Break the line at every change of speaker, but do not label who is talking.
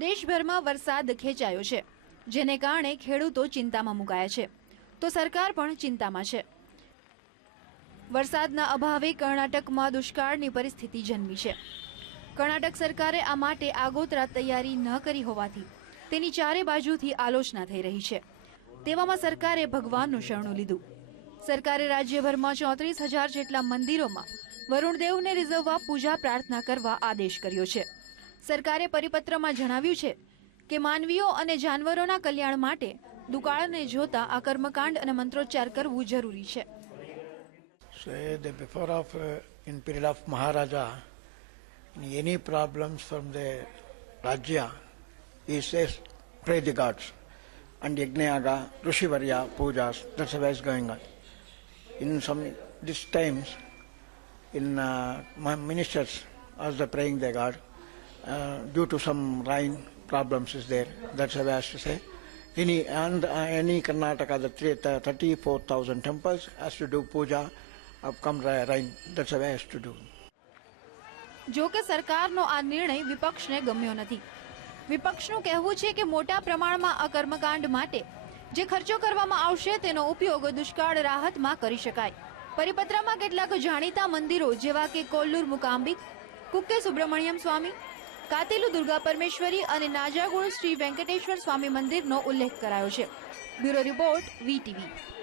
દેશભરમાં વરસાદ ખેંચાયો છે, જેને કારણે ખેડૂતો ચિંતામાં મુકાયા છે. તો સરકાર પણ ચિંતામાં છે. વરસાદના અભાવે કર્ણાટકમાં દુષ્કાળની પરિસ્થિતિ જન્મી છે. કર્ણાટક સરકારે આ માટે આગોતરા તૈયારી ન કરી હોવાથી તેની ચારે બાજુથી આલોચના થઈ રહી છે. તેવામાં સરકારે ભગવાનનું શરણું લીધું. સરકારે રાજ્યભરમાં ચોત્રીસ હજાર જેટલા મંદિરોમાં વરુણદેવને રીઝવવા પૂજા પ્રાર્થના કરવા આદેશ કર્યો છે. સરકારે પરિપત્રમાં જણાવ્યું છે કે માનવીઓ અને જાનવરોના કલ્યાણ માટે દુકાળને જોતા આ કર્મકાંડ અને મંત્રોચ્ચાર કરવું જરૂરી છે
uh, he says pray the gods and Yajnayaga, Rishivarya, pujas. That's the way it's going on. In some these times, in uh, my ministers also praying the God uh, due to some rain problems is there. That's way I have to say. Any and uh, any Karnataka, the three- the 34,000 temples has to do puja of come rain. That's the way has to do.
જો કે સરકારનો આ નિર્ણય વિપક્ષને ગમ્યો નથી વિપક્ષનું કહેવું છે કે મોટા પ્રમાણમાં આ કર્મકાંડ માટે જે ખર્ચો કરવામાં આવશે તેનો ઉપયોગ દુષ્કાળ રાહતમાં કરી શકાય પરિપત્રમાં કેટલાક જાણીતા મંદિરો જેવા કે કોલ્લુર મુકાંબિક કુક્કે સુબ્રમણ્યમ સ્વામી કાતિલુ દુર્ગા પરમેશ્વરી અને નાજાગુણ શ્રી વેંકટેશ્વર સ્વામી મંદિરનો ઉલ્લેખ કરાયો છે. Bureau report VTV